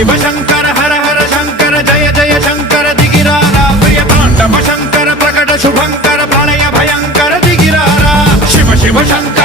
शिव शंकर हर हर शंकर जय जय शंकर दिगिरारा प्रिय तांडव शंकर प्रकट शुभंकर प्रलय भयंकर दिगिरारा शिव शिव शंकर